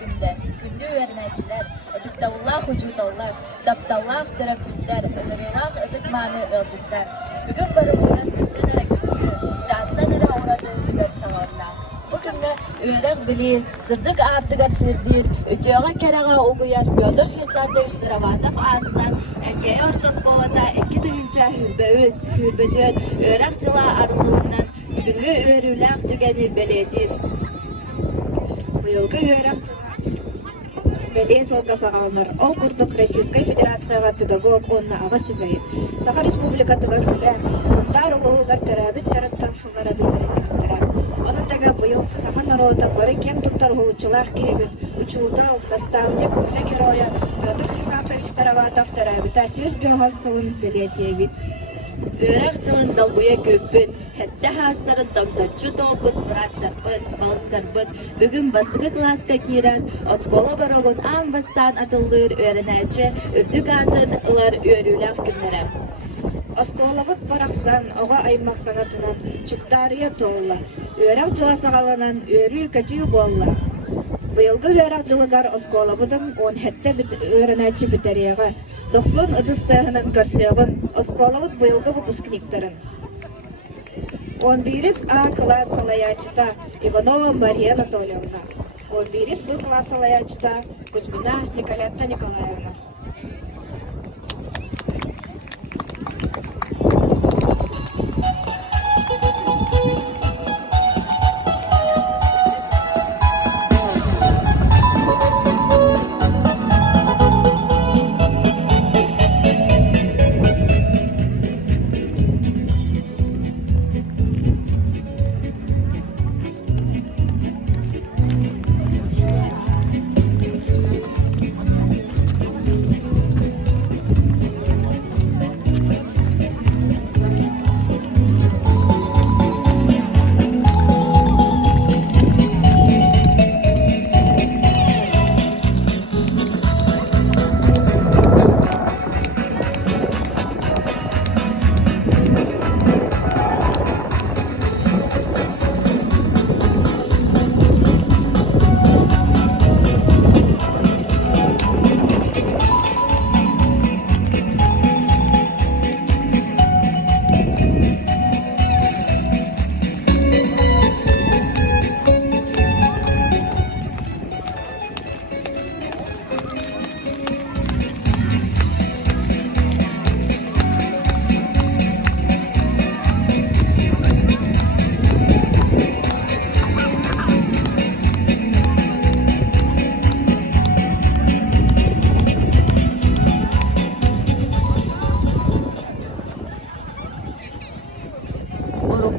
günde, gündü öğreneciler, ıdıktavullah hücudallar, daptallah döröpütler, ıgırıllah ıdıkmanı ılcıtlar. Bugün barıldılar günden ara gündü, castan ara uğradı tüget sağırlar. Bugünme öğrek bili, sırdık artıgar sirdir, ötüyoğa kerağa oğuyar, Fyodor Xersandovich Stravatov adından Elgeye Ortaskolada 2 dıyınca hürbetüet öğrekçıla arılığından bugünlü öğrüler tügeni beledir. Быйылгы öğrekçılar Белее салга сагаланар. Ол курдук Российской Федерацияга педагог онна ага сүбейин. Саха Республикатыгар үле сунтар улугар төрәбит тараттан сыллара билдирилдиктара. Оны тага быйыл саха народа бары кең туттар хулучулах кебит. Учутал наставник үле героя Петр Хрисантович Тараватов төрәбита сөз биогазцылын белетебит. Öğrekçılın dalbuya köpüt, hette hasarın damdaççı doğbut, bırattarbıt, balstarbıt. Bugün basıgı klaska kiren, oskola barogun an bastan atılır öğreneci, öptük atın ılar öğrülük günlere. Осколабыт барақсан, оға аймақ саңатынан чуптария толла. Өрәк жыла сағаланан өрі көтүү болла. Быйылгы өрәк жылыгар осколабытын он хетте өрәнәчі бітереға. 90 ыдыстығынан көрсеғын осколабыт быйылгы выпускниктарын. 11 А класс алаячыта Иванова Мария Анатольевна. 11 Б класс алаячыта Кузьмина Николетта Николаевна.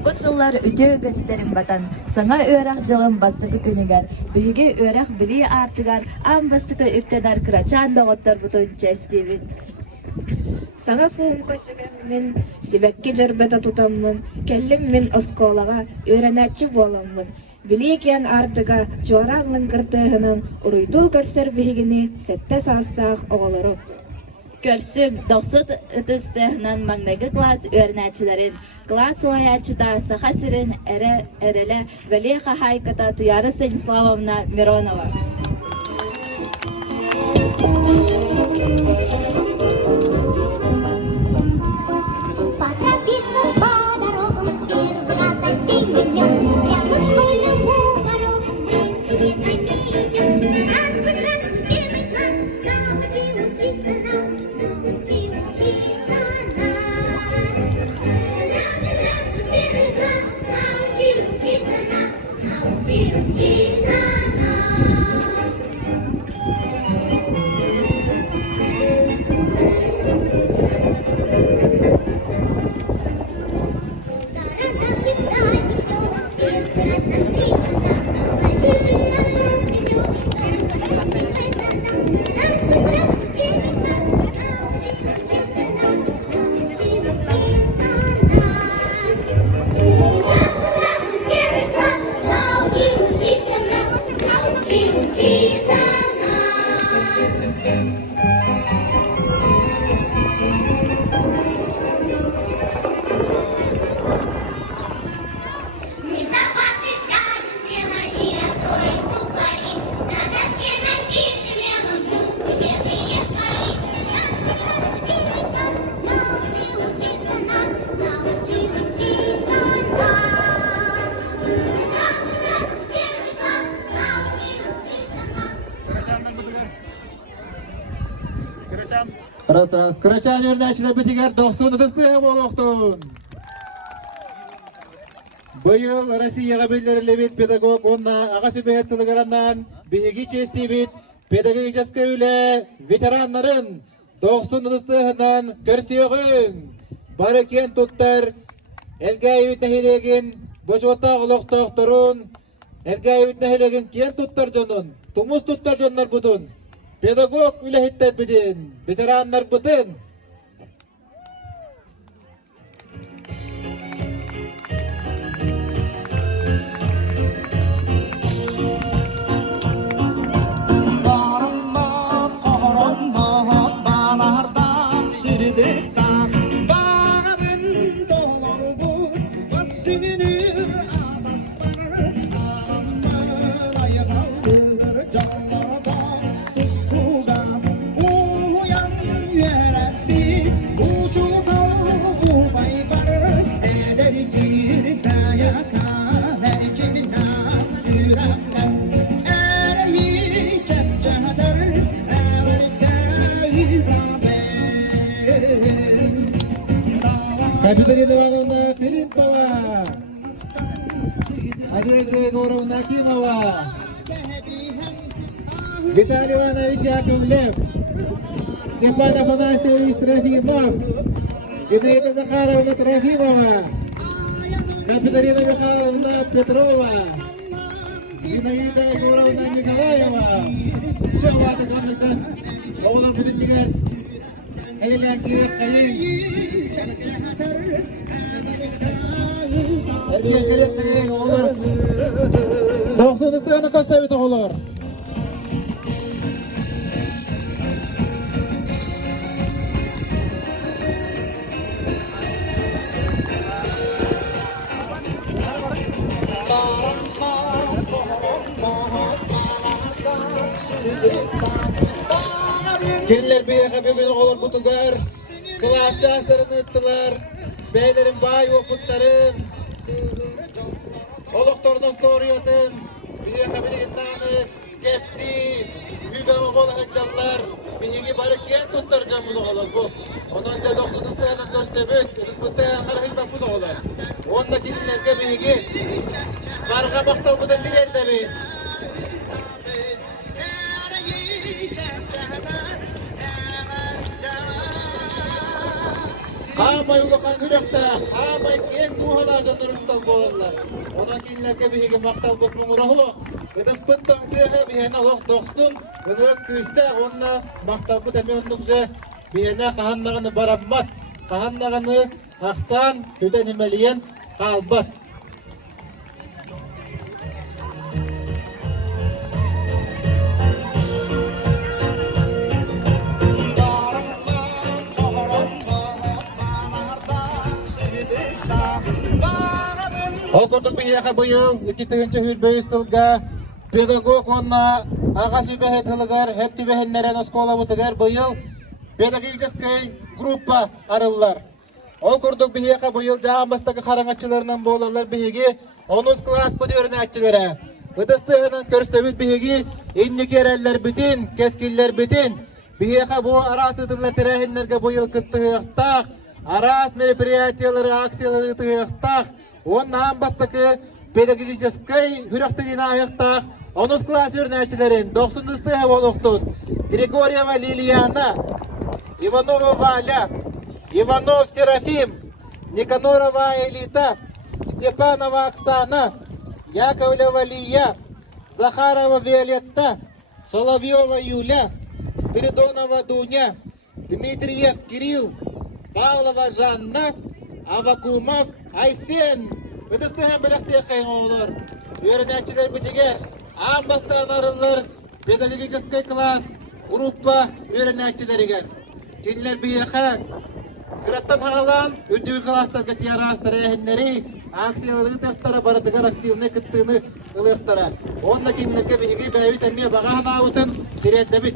Kısıllar ötüyor gösterim batan, sana öğrak жылın basıkı günüger, büyüge öğrak bili artıgar, an basıkı üktedar kıraçan doğuttar butun çestevin. Саңа суым көсөгөн мен сибекке жөрбөтө тутаммын, келлим мен осколага өйрөнөчү боламмын. Билекен артыга жораллын кыртыгынан уруйтуу көрсөр бигини сетте саастаах оголору. Görsüm 90 ıtыстığынан mangdagi klas öğrenecilerin, klas olayacıda Sahasirin erele Veliha Haykata Tuyara Станиславовна Миронова. Ras Kıraçan öğrenciler bitiger 90 tıstı boluktun. Bu yıl Rossiyaga bildirilibit pedagog onna agası behetçılıklarından bihigi çestibit pedagogическа üle veteranların 90 tıstığından körsüyögün. Barıken tuttar elgayıbit nehilegin boşota uluq doktorun elgayıbit nehilegin kiyen tuttar jonun tumus tuttar jonlar budun. Pedagog ülehitler bidin, veteranlar budun. Kapitali Devano'nda Filippova, Adezde Gorovna Kimova, Vitaly Ivanovich Yakovlev, Stepan Afanasьевич Trofimov, Zinaida Zakharovna Trofimova, Kapitalina Mikhailovna Petrova, Zinaida Gorovna Nikolaeva. Şu vakti kalmıştı. Oğlan bütün diğer elinden girip kayın. Elinden girip kayın oğlar. 90 ıstığını kastavit oğlar. Kendiler bir yaka bugün oğlum butugar, klas yaşlarını ıttılar, beylerin bay okutların, oluktorunuz doğruyotun, bir yaka bilin nanı, kepsi, hübemi olakın canlar, bir yeki barık yen tuttaracağım bunu oğlum bu. Onunca 90 ıstığının göstebüt, rızbıttayan karhıymak bunu oğlar. Onda kendilerge bir yeki, barga maktal bu da diler de bir. Hamay ulakan yürekte, hamay keng duhala jandarustan bolanlar. Ondan kendilerge bihege maktal butmun urahok. Gıdız pıntang diye bihene olak doksun. Gıdırık küste onunla maktal but emiyondukça bihene kahannağını barammat. Kahannağını aksan hüden imeliyen kalbat. Okurduk bir yaka bu yıl, 2. hürböğüs yılga, pedagog onna, ağası behet hılıgar, hepti behenleren oskola butıgar bu yıl, pedagogической gruppa arıllar. Okurduk bir yaka bu yıl, Jağambastaki karangatçılarından boğularlar bihigi, 10. klas bu diyorun aççılara. Gıdыстığının körsebit bihigi, innik yereller bütün, keskiller bütün, bir yaka bu arası ıtırlar terehinlerge bu yıl kıttığıqtaq, aras merapриятиялары, aksiyaları ıtığıqtaq, Ondan bastaki pedagogической hürökteliğine ayıqtaq, 10. klas öğrencilerin 90 ıstığı boluktun. Grigorieva Liliana, Ivanova Vaля, Ivanov Serafim, Nikanорова Elita, Stepanova Oksana, Яковлева Лия, Захарова Violetta, Соловьева Юля, Спиридонова Дуня, Дмитриев Кирилл, Павлова Жанна, Avakumov Aysen. Gıdыстığın belekte yakayın oğullar. Öğrenciler bitiger. Ambastan arılar. Pedagogический klas. Gruppa öğrencileri gel. Kendiler bir yaka. Kırattan hağalan. Ödüğü klaslar getiya rastara ehinleri. Aksiyaları ıtaktara baratıgar aktivne kıttığını ılıktara. Onda kendilerge bir yeki beyvit emmiye bağa hanavutun. Direr debit.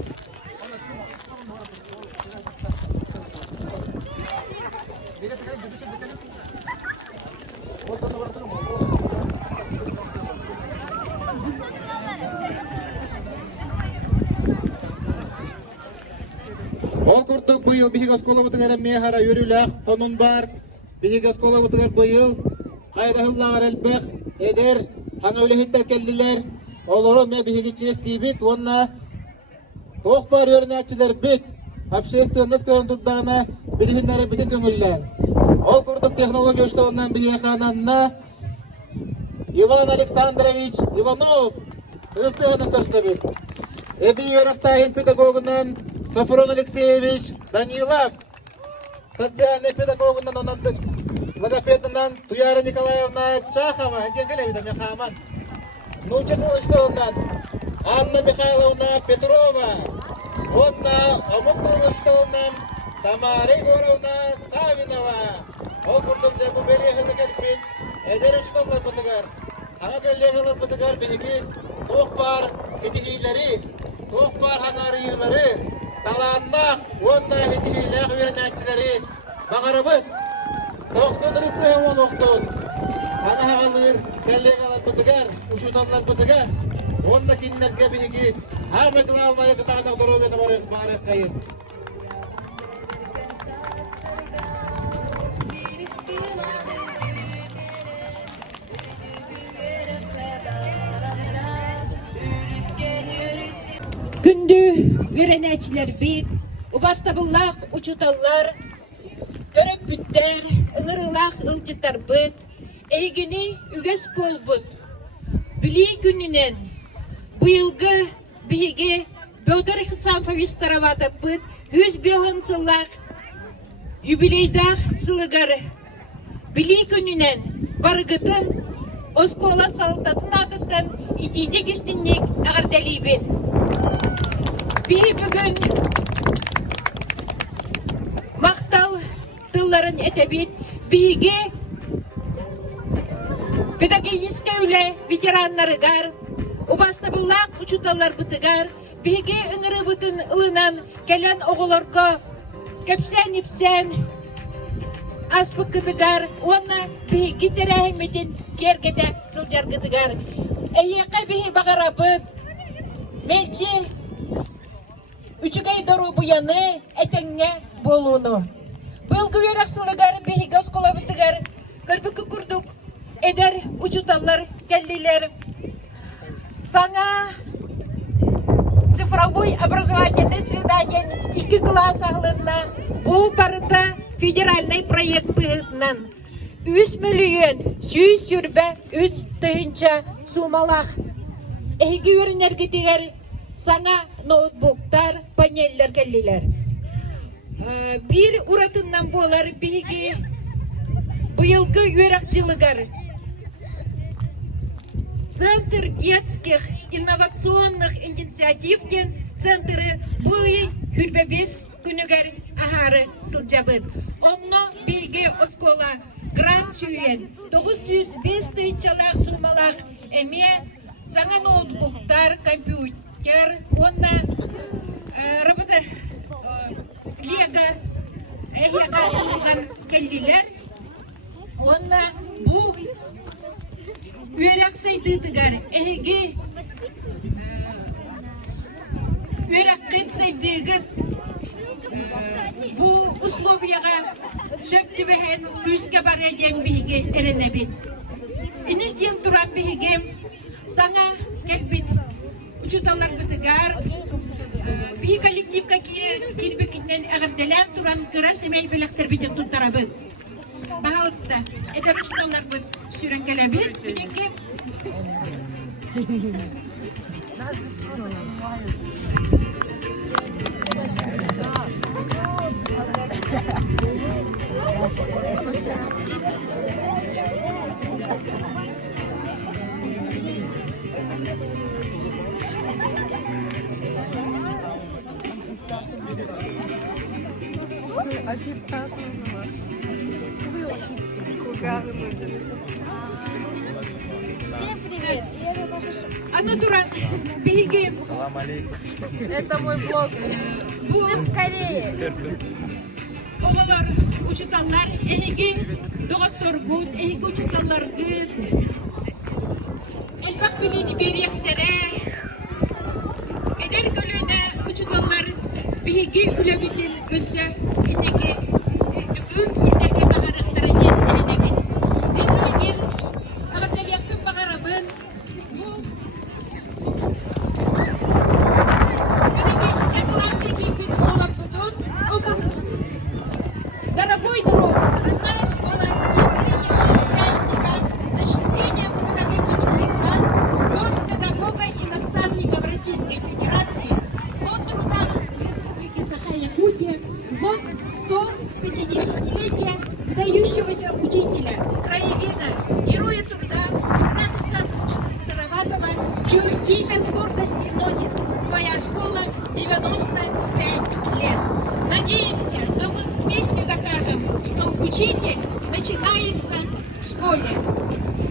Ол курдук быйыл биһиге скола бутыгар мехара йөрүләх хонун бар. Биһиге скола бутыгар быйыл кайда хыллагар элбэх эдер хаңөлехиттер келдилер. Олоро ме биһиге чес тибит онна тох бар йөрнәчилер бит. Общественность көрүнтүддана бидихиннәре битен көңүлләр. Ол курдук технология штолунан биһиге хананна Иван Александрович Иванов ыстыгынын көрсөтөбүт. Эби Ерахтахин педагогунан Сафрон Алексеевич Данилов, социальный педагогунан онамдык логопедынан Туяра Николаевна Чахова, Генгелевида Мехаман, научительный школунан Анна Михайловна Петрова, онна Амуктовна школунан Тамара Егоровна Савинова. Ол курдук жабу берехилди келбит, эдер школалар бутыгар, ага келлегелер бутыгар биги тох бар этихилери, тох бар ханарыйлары, таланнах, онна этихилер вернәчилери, багарыбыт, 90 листеген оқтун, ага хагалыр, келлегелер бутыгар, учутанлар бутыгар, онна киннерге биги, ага главная кытагына дорообета барык кайын. Күндү веренәчилер бит, убастабыллах учуталлар, төрөп бүттер, ыңырылах ылжыттар бит, эйгини үгес болбут. Били күнүнен быйылгы биһиге Бöder Хисамфовистаравата бит, 100 сыллах юбилейдах сылыгар. Били күнүнен баргытын, оскола салтатын атыттан итиде кестиннек ағардалибин. Биһи бүгүн мактал тылларын этебит, биһиге педагогический үле ветераннарыгар, убастабыллак учуталлар бытыгар, биһиге ыңыры бытын ылынан келен оголорго кепсен-ипсен аспыккытыгар, онна биһиге терәһиметин кергеде сылжаргытыгар. Эйеқе биһи багарабыт, мелчи Үчігей дору бұяны әтеңе болуну. Бұл күверек сылыгар бейгі оскола бұтығар кірбікі күрдік әдер учуталар кәлділер. Саңа цифровой образовательный средаген 2 класс ағылынна бұл барыта федеральный проект бұғытынан 3 миллион 100 сүрбе 3 түйінші сумалақ. Әйгі өрінерге тегер саңа ноутбуктар, панеллер келдилер. Bir уратыннан болар биги быйылгы үйрәкчылыгар. Центр детских инновационных инициативден центры быйы хүрбебес күнігер ахары сылжабыд. Онно биги оскола грант сүйен 905 тыйчалақ сумалақ әме саңа ноутбуктар, компьютер, онна работа лего эйяған келдилер. Онна бу үйрәк сайдыдыгар эйги үйрәк кет сайдыгыт бу условияға сөптібіген күске бары жембейге әренебет. Ині тем туран бейге саңа келбет учуталар бітігар, бей коллективка кирбекінен әғірделен туран кыра семей біліктер бітен тұттарабы. Бағалысты, әдір учуталар біт сүрін кәләбет, бітеке. Всем привет! Ана туран бейге. Салам алейкум. Это мой блог. Бу Мы в Корее. оғалар учуталар эйге доғаттор гуд, эйге учуталар гуд. Элбақ білені беректере. Эдер көліне учуталар Ehigi ülebitin öse inegi dügün ülkeke bakarıkları elinegin. Elinegin ağıtelyakın bakarabın bu педагогическая класс экипин олап будун окурдун. Дорогой друг, родная школа искренне поздравляет тебя с зачислением в педагогический класс в Год педагога и наставника в Российской Федерации, Год труда Республики Саха-Якутия, год 150-летия выдающегося учителя, краеведа, героя труда, Рафиса Староватова, чье имя с гордостью носит твоя школа 95 лет. Надеемся, что мы вместе докажем, что учитель начинается в школе.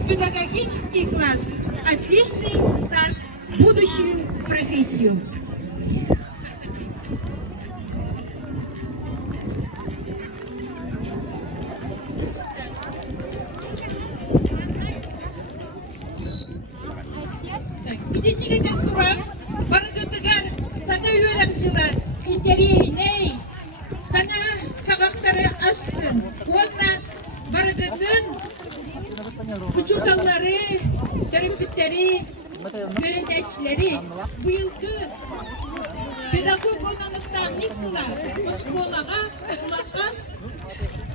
Педагогический класс – отличный старт в будущую профессию. Идитигеден туран, барыгытыгар сана үйрәкчылар, интерейней, сана сағақтары астын, онна барыгытын, учуталлары, терапевттері, öğretmenleri, bu yılki pedagog olan nastavniksılar, o skolaga, okulaka,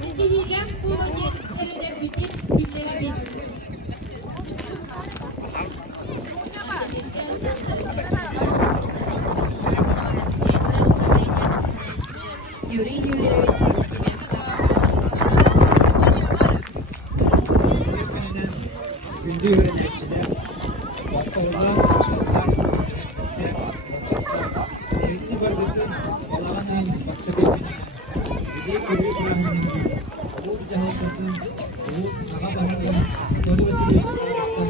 zidivilen kullanır, erine bitir, bitleri bitir. Gündü öğrenciler, hastalılar, evli bölgede olağanın başka bir bir kuru kurağının Oğuz Cahat'ın, Oğuz Ağabaha'nın, Doğru Vesile Şıklar'ın,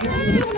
Ödülü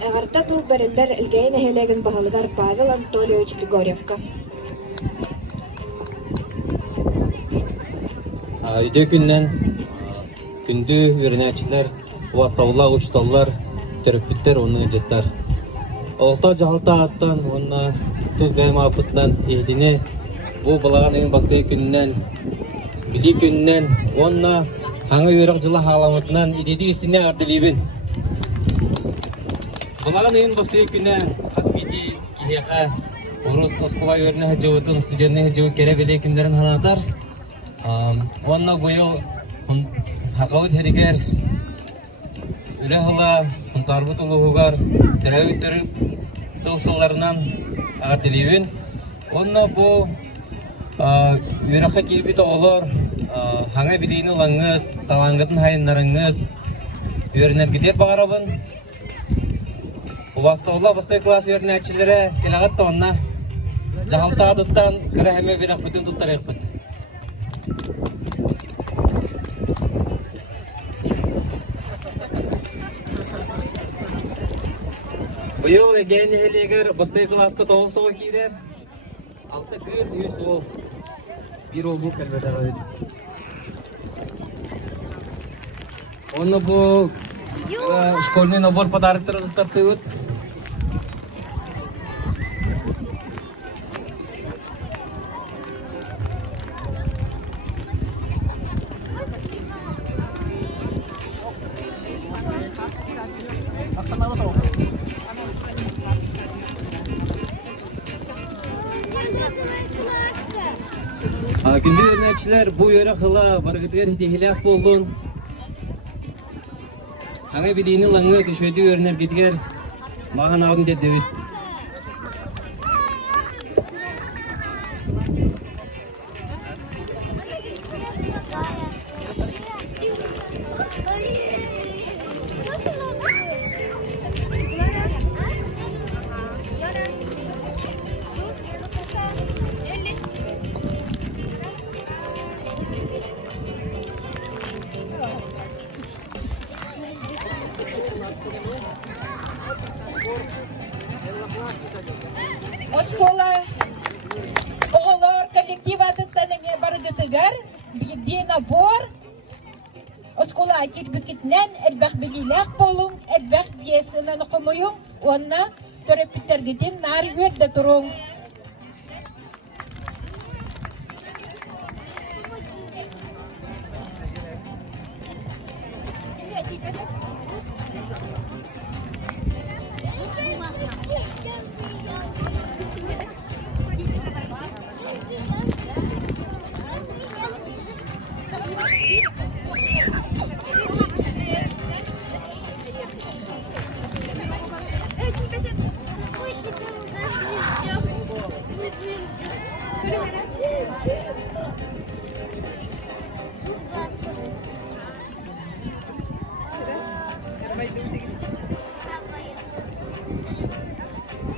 Эгарта тул берилдер илгейин эхелеген баһалыгар Павел Анатольевич Григорьевка. Үйдө күннен күндү үйренечилер, ваставла учталлар, терапевттер оны жеттар. Олта жалта аттан, онна туз бәйм апытынан ехдине, бу балаган ең басты күннен, били күннен, онна хаңа үйрек жылы халамытынан идеди үстіне ардылибін. Балаган ең басты күннен, қазбиди кихеқа, урут оскола үйріне жауытын, студентіне жауы кере біле кімдерін ханатар. Онна быйыл хақауыт херигер, үлі хыла, тарбыт ұлығығар, терәуіттір тылсыларынан ардылибін. Онна бұл үйраққа келбет олар, хаңа білейіні лаңғыт, талаңғытын хайынларыңғыт, үйрінер кедер бағарабын. Бастаула бастай класс үйріне әтчілері келағатты онна жағалта адыттан кірі әме берақ бүтін тұттар еқпіт. Быйыл эгени элегер бастай класска тоғыз соғы кейдер. 6 кыз, 100 ол. Bir ol bu kelbeder öyle. Onu bu школьный набор подарок тартывыт. Gündü örnekçiler bu yöre hıla bargıtgar hidehilak boldun. Hangi bildiğini langı düşöydü örnek gitger. Mağan ağın dedi. Оскола оголор коллектив атыттаныңе барыдытыгар билди набор оскола кирбикитнен элбэх билилэх болуң элбэх пьесынан окумуюң онна төрөпүттергитин нар верде туруң.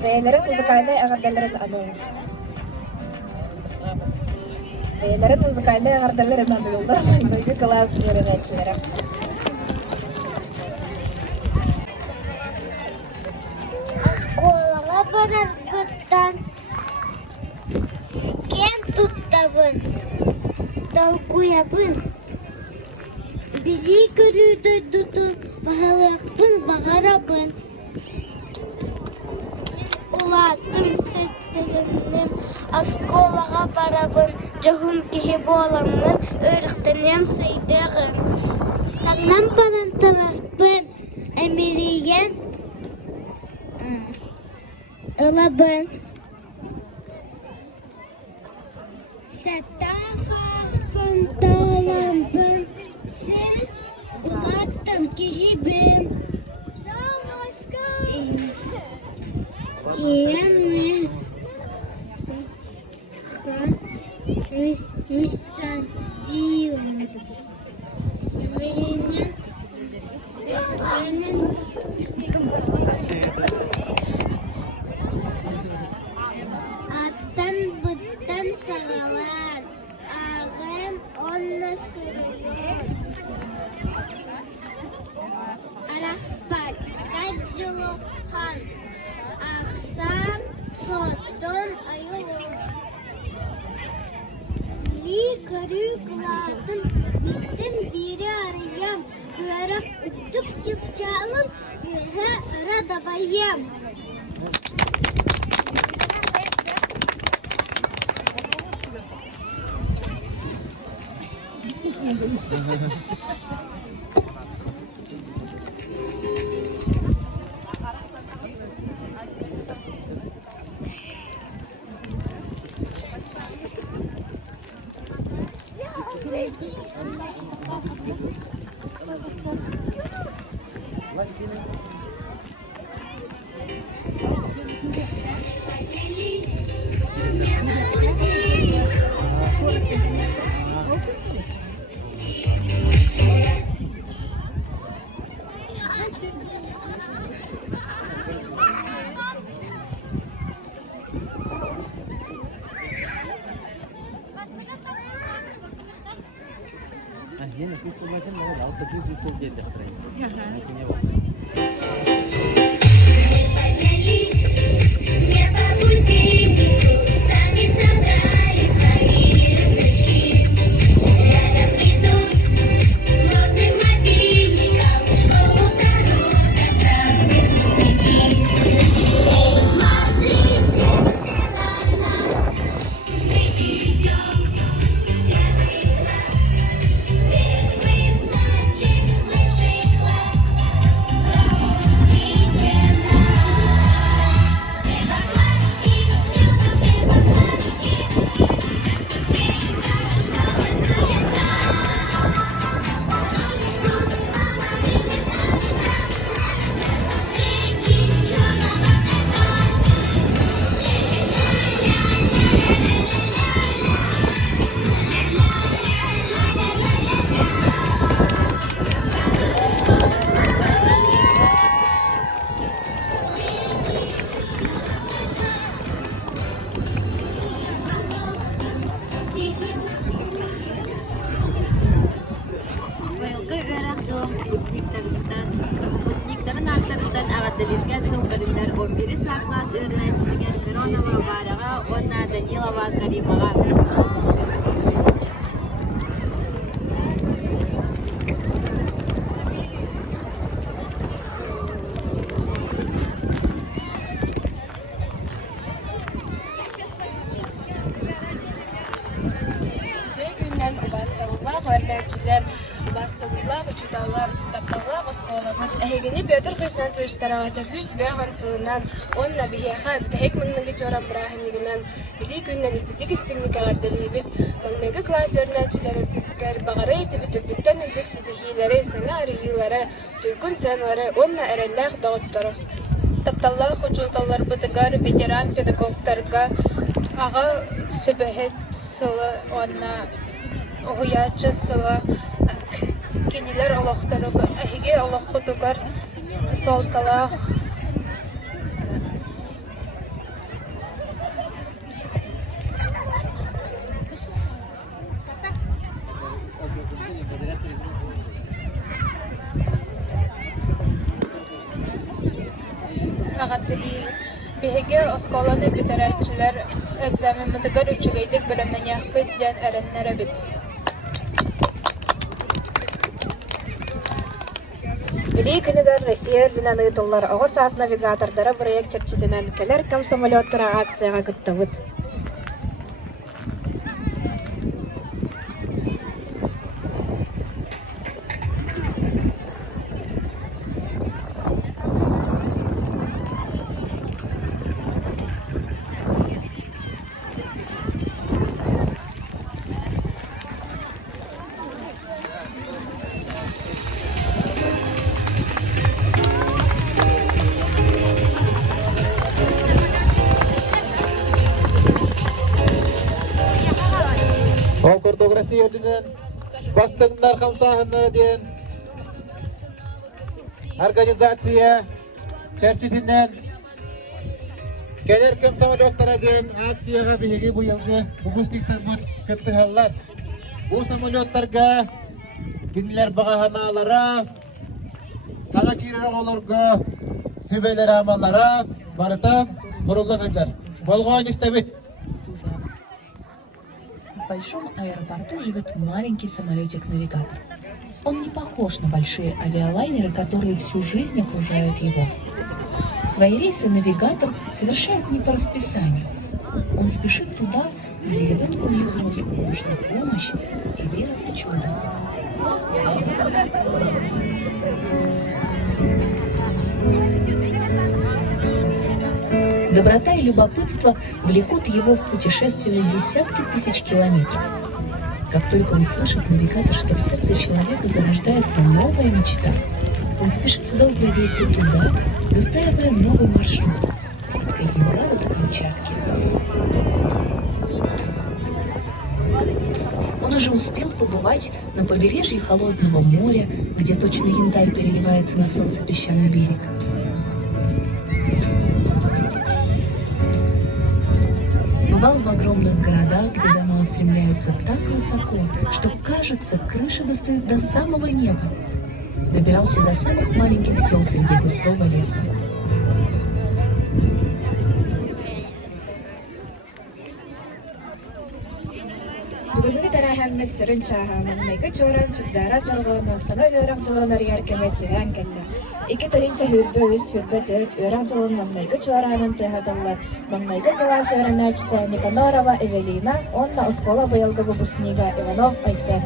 Бәяләрен музыкальный агардаларын аның. Бәяләрен музыкальный агардаларын анылдар. Бәйге класс өйрәнәчләре. Школага барарбыттан кен туттабын, талкуябын. Били көрүдө дутун багалакпын багарабын. Улатым сеттелиннем, асколага барабын, жогун кихи боламын, өрүктенем сейдегин. Тагнам банан таласпын, эмилиген ылабын. Сатафафпын таламбын, сен улаттым кихибим. Иемне мистадиум. Аттан бұттан сағалар, ағым онны сұрылыр. Арақпат, кәджіліқан, ақсам соттон айылыр. Ли көрі қылатын биттен бері арыям, көріқ үттік жүпчалым, үйе ұра дабайым. Yine kurtulmadan ne oldu? Altı yüz usul geldi. Thank you. öğrenciler Mironova Varaga, Onna Danilova Karimaga. Günden Ubastağlar, öğrenciler, Ubastağlar, uçudalar, taptalar, oskolamın. Ehegini Pyotr Хрисантович Таравата Hüs ve Hansılından, onna biheha, bitehek mınnıgı çorap brahiniginden, bili günden ititik istinlik ağırdalıyıbit, mınnıgı klas öğrencileri bağırı etibit üddükten üddük sidihileri, sana arıyıları, tüykün senleri, onna erellâh dağıttırır. Taptallar, uçudalar, bıdıgar, veteran pedagoglarga, ağa sübehet sılı, onna Оғыячы сыла, кенелер алақтарығы, әйге алақы дүгар, салталақ. Ағаттылы Беге осколаны бітірәтчілер экзамен мұдығар үчігейдік білімнен яқпет ден әріннері біт. Били күнігер Россия үрдінен ұйтылар оғыз ас навигатордары проект чекчетінен келер кім самолеттыра акцияға күттігіт. Okurduk Россия örgütünden bastığınlar kamsahınları diyen organizasiya çerçetinden gelir kim samolyottara diyen aksiyaga bihigi bu yılgı bugustikten bu kıttıhallar. Bu samolyotlarga giniler bagahanalara taga çiğrere olurga hübeler amalara barıta hurugla kaçar. Bolgoyn istebi. В большом аэропорту живет маленький самолетик-навигатор. Он не похож на большие авиалайнеры, которые всю жизнь окружают его. Свои рейсы навигатор совершает не по расписанию. Он спешит туда, где ребенку и взрослому нужна помощь и вера в чудо. Доброта и любопытство влекут его в путешествие на десятки тысяч километров. Как только он слышит навигатор, что в сердце человека зарождается новая мечта, он спешит с доброй вестью туда, выстраивая новый маршрут от Калининграда до Камчатки. Он уже успел побывать на побережье холодного моря, где точно янтарь переливается на солнце песчаный берег. Бывал в огромных городах, где дома устремляются так высоко, что, кажется, крыши достают до самого неба. Добирался до самых маленьких сел среди густого леса. Бүгінгі тарахаммет сүрін чағамыннайғы чоран чүкдара тұрғаны саңа өрің жылынар яркеме тирен кәлі. Iki tayınca hürbü üst hürbü dört, öğren жылын маңнайғы чуаранын тыгадылар. Маңнайғы класс öğrençte Никанорова Эвелина, онна оскола быйылгы выпускнига Иванов Айсен.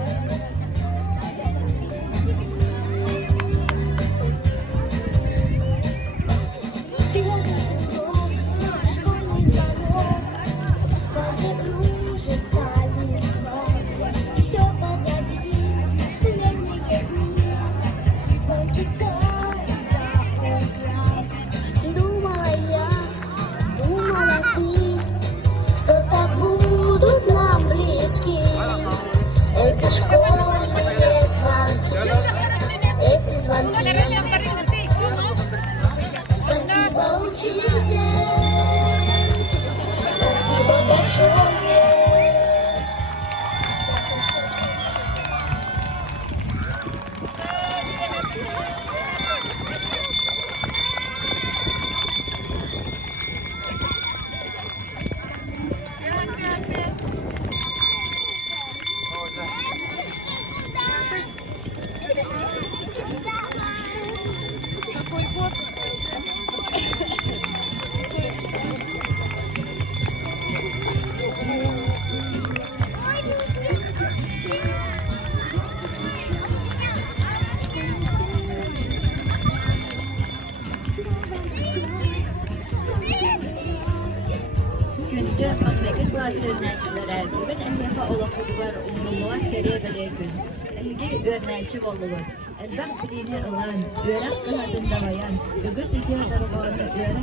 Ötü magnetik klası öğrencileri bugün ennefe olakudular umumlular teriye belekün. Ege öğrenci bolluğu. Elbak bilini ılan, öğren kıladın davayan, ögüz itiya darıvanı öğren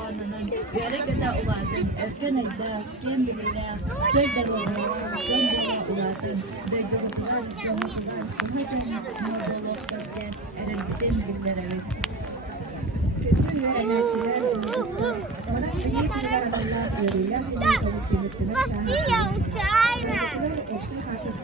Ananın öyle gıda uladın, erken ayda kim bilirler, çay darıvanı, can daya uladın, döydüğütüler, canlıtılar, daha canlı bolup dörtten, erenbiden bildirevi. Kötü öğrenciler olacaklar, ona iyi kırgaradalar, öğreler, hem çabuk cümlettine şahit. Ersin herkes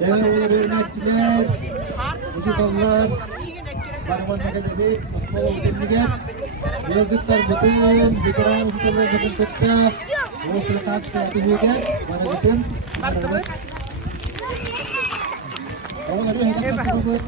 Değerli öğrenciler, çocuklar, Barman'a geldik, Osmanlı Öğretmenliğe, mevcutlar bütün, bitiran fikirler bütün tuttu, bu sırada kreatifliğe, bana bütün, oğulları hedef tuttu.